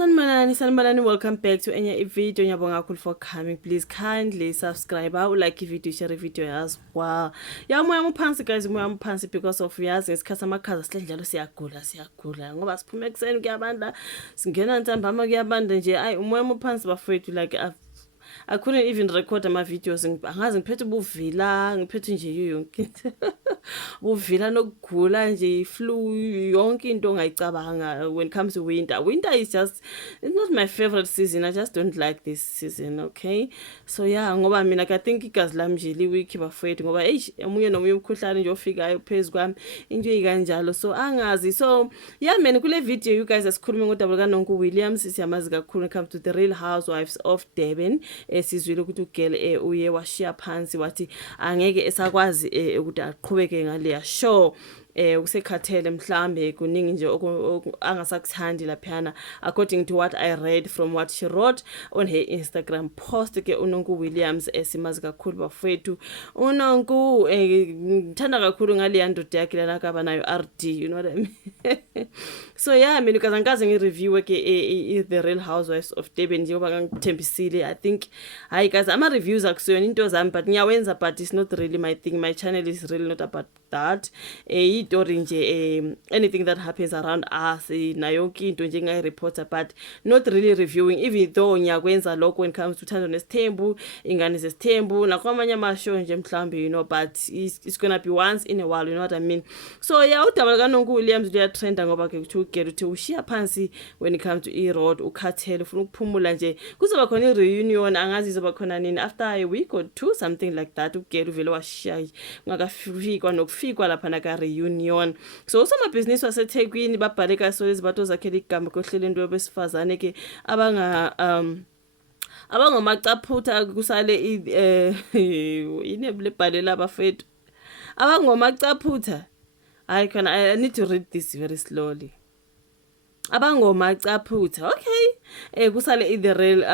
Sanibonani, welcome back to enye video. Ngiyabonga kakhulu for coming. Please kindly subscribe, like video, share video as well. Ya moya muphansi guys, moya muphansi because of yazi ngesikhathi amakhaza sihlendlalo siyagula ngoba siphume ekseni kuyabanda, singena ntambama kuyabanda nje. Ayi umoya muphansi bafowethu, like I couldn't even record my videos. Angazi ngiphethe ubuvila, ngiphethe nje yonke into. Ubuvila nokugula nje, flu, yonke into ongayicabanga when it comes to winter. Winter is just, it's not my favorite season. I just don't like this season, okay? So yeah, ngoba mina I think igazi lami nje liwiki bafowethu ngoba omunye nomunye umkhuhlane nje ofikayo phezulu kwami into ikanjalo. So angazi. So yeah man, kule video you guys asikhuluma ngodaba kaNonku Williams. Siyamazi kakhulu when it comes to the Real Housewives of Durban. Sizwile ukuthi ugirl uye washiya phansi wathi angeke esakwazi ukuthi aqhubeke ngaleya show. Usekhathele mhlambe kuningi nje angasakuthandi laphana, according to what I read from what she wrote on her Instagram post. Ke uNonku Williams simazi kakhulu bafowethu. uNonku ngithanda kakhulu ngale ndoda yakhe lana kaba nayo RD, you know what I mean? So yeah, mina ngikaze ngireview ke The Real Housewives of Durban njengoba ngithembisile. I think hayi guys, ama reviews akusiyona into zami, but ngiyawenza, but it's not really my thing. My channel is really not about that. Itori nje anything that happens around us na yonke into nje ngayireporter, but not really reviewing, even though ngiyakwenza lokho when it comes to Thando Nesithembu, ingane zesithembu nakwamanye amashow nje mhlambi, you know, but it's gonna be once in a while, you know what I mean? So yeah, udaba kaNonku Williams luya trenda ngoba ke kuthi ugere uthi ushiya phansi when it comes to e-road, ukhathele ufuna ukuphumula nje. Kuzoba khona i-reunion, angazi izoba khona nini, after a week or two, something like that. Ugere uvele washiya ngakafikwa nokufikwa lapha na ka reunion. So usomabhizinisi waseThekwini babhaleka so izibato zakhela igama kohlelo into yobesifazane ke abangomacaphuta kusale inebule bhalela abafethu abangomacaphuta. I need to read this very slowly. Abangomacaphuta, okay. Kusale The Real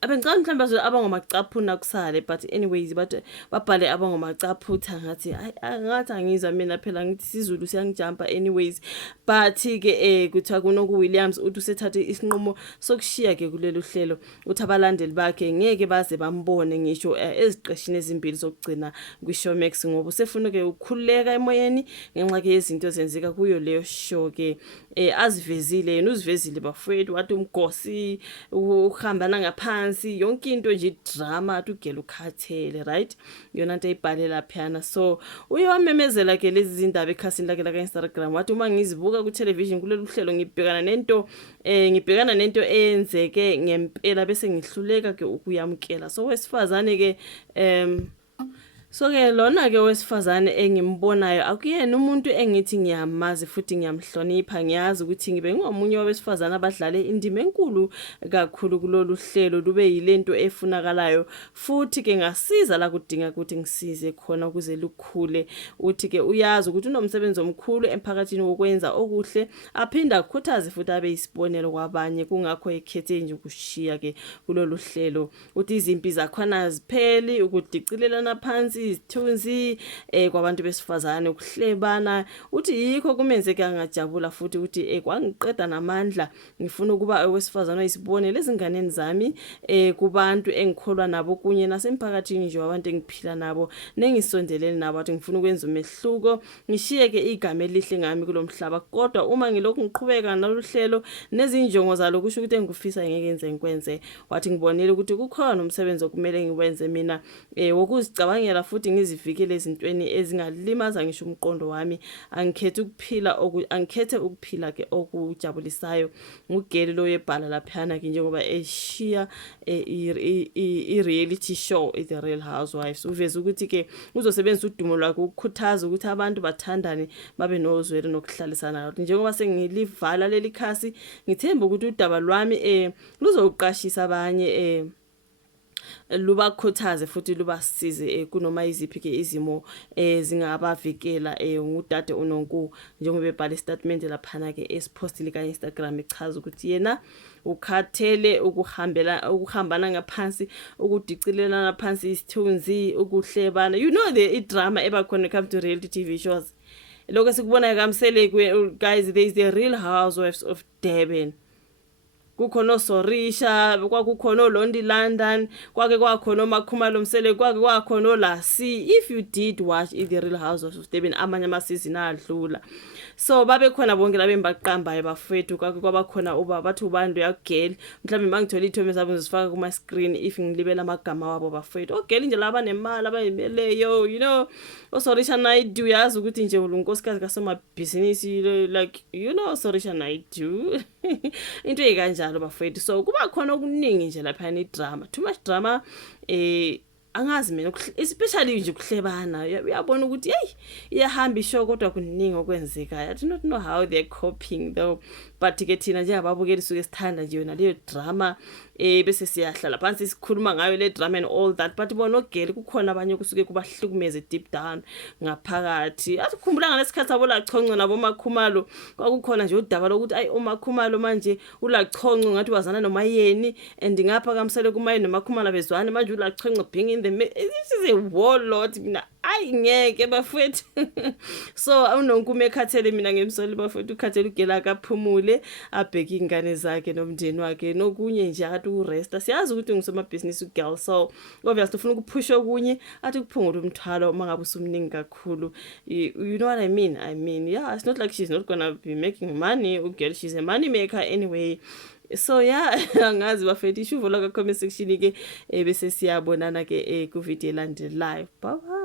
abengicela mhlawumbe abangomacaphuta kusale, but anyways babhale abangomacaphuta ngathi angizwa mina phela ngithi isiZulu siyangijampa anyways. But ke kuthiwa kuNonku Williams uthi usethathe isinqumo sokushiya ke kulelo hlelo, uthi abalandeli bakhe ngeke baze bambone ngisho eziqeshini ezimbili zokugcina kwiShowmax ngoba usefuna ke ukukhuleka emoyeni ngenxa ke yezinto zenzeka kuyo leyo show ke. Azivezile yena, uzivezile bafowethu, wathi umgosi uhambana ngaphansi yonke into nje drama, ugela ukhathele, right? Yona into ayibhalela phana. So uye wamemezela ke lezi zindaba ekhasini lakhe la Instagram, wathi uma ngizibuka ku television kulolu hlelo ngibhekana nento eyenzeke ngempela bese ngihluleka ke ukuyamkela. So wesifazane ke so ke lona ke wesifazane engimbonayo akuyena umuntu engithi ngiyamazi futhi ngiyamhlonipha. Ngiyazi ukuthi ngibe ngomunye wabesifazane abadlale indima enkulu kakhulu kulolu hlelo, lube yilento efunakalayo futhi ke ngasiza la kudinga ukuthi ngisize khona ukuze lukhule. Uthi ke uyazi ukuthi unomsebenzi omkhulu emphakathini wokwenza okuhle, aphinda akukhuthaze futhi abe isibonelo kwabanye, kungakho ekhethe nje ukushiya ke kulolu hlelo. Uthi izimpi zakhona zipheli, ukudicilelana phansi isithunzi kwabantu besifazane, ukuhlebana. Uthi yikho kumenzeke angajabula futhi uthi kwangiqeda namandla, ngifuna ukuba owesifazane oyisibonelo ezinganeni zami, kubantu engikholwa nabo kunye nasemphakathini nje wabantu engiphila nabo nengisondelene nabo. Athi ngifuna ukwenza umehluko, ngishiye ke igama elihle ngami kulomhlaba, kodwa uma ngilokhu ngiqhubeka nalo hlelo nezinjongo zalo kusho ukuthi engifisa ngeke ngikwenze. Wathi ngibonile ukuthi kukhona umsebenzi okumele ngiwenze mina wokuzicabangela futhi ngizivikele ezintweni ezingalimaza ngisho umqondo wami. Angikhethe ukuphila ke okujabulisayo. Ngugeli lo yebhala laphana ke njengoba eshiya i-reality show The Real Housewives. Uveza ukuthi ke uzosebenzisa udumo lwakhe ukukhuthaza ukuthi abantu bathandane babe nozwelo nokuhlalisana. Njengoba sengilivala leli khasi, ngithemba ukuthi udaba lwami luzoqashisa abanye lubakhuthaze futhi lubasize kunoma iziphi ke izimo zingabavikela. Ngudade uNonku njengoba ebhala istatement laphana ke esipostile ka Instagram echaza ukuthi yena ukhathele ukuhambana ngaphansi, ukudicilelana phansi isithunzi, ukuhlebana, you know, the drama ebakhona come to reality TV shows. Lokho sikubona kamsele guys, there is The Real Housewives of Durban. kukhona oSorisha, kwakukhona oLondi London, kwake kwakhona oMakhumalo Msele, kwake kwakhona oLasi. If you did watch The Real Housewives of Durban amanye amasizini adlula, so babe khona bonke labe mbaqambayo bafethu, kwake kwabakhona bathi ubani uyageli, mhlawumbe mangithola ithome zabo ngizifaka kuma screen if ngilibela amagama wabo bafethu. Ogeli nje laba nemali abayimeleyo, you know, oSorisha Naidu yazi ukuthi nje unkosikazi kasomabhizinisi, like, you know, Sorisha Naidu into ekanjalo bafethu. So kuba khona okuningi nje lapha ni drama, too much drama, angazi mina especially nje kuhlebana uyabona ukuthi hey iyahamba ishow kodwa kuningi okwenzeka. I do not know how they're coping though, but ke thina nje ababukeli suke sithanda nje yona leyo drama, bese siyahlala phansi sikhuluma ngayo le drama and all that. But bona ogeli kukhona abanye kusuke kubahlukumeze deep down ngaphakathi. Athi khumbula ngalesikhathi abolachonco nabo Makhumalo, kwakukhona nje udaba lokuthi ayi uMakhumalo manje ulachonco ngathi wazana noMayeni, and ngapha kamsele kuMayeni noMakhumalo bezwane manje ulachonco being in the this is a warlord mina ayi ngeke bafethu. So awunonkume ekhathele mina ngemsoli bafethu, ukhathele ugela akaphumule abheke ingane zakhe nomndeni wakhe nokunye nje athi uresta. Siyazi ukuthi ngusomabhizinisi ugirl, so obviously ufuna ukuphusha okunye athi kuphungula umthwalo mangabe usumningi kakhulu. You know what I mean, yeah, it's not like she's not gonna be making money. Ugirl, she's a money maker anyway. So yeah, angazi bafethu ishuvo la comment section ke bese siyabonana ke ku video elandelayo. Bye bye.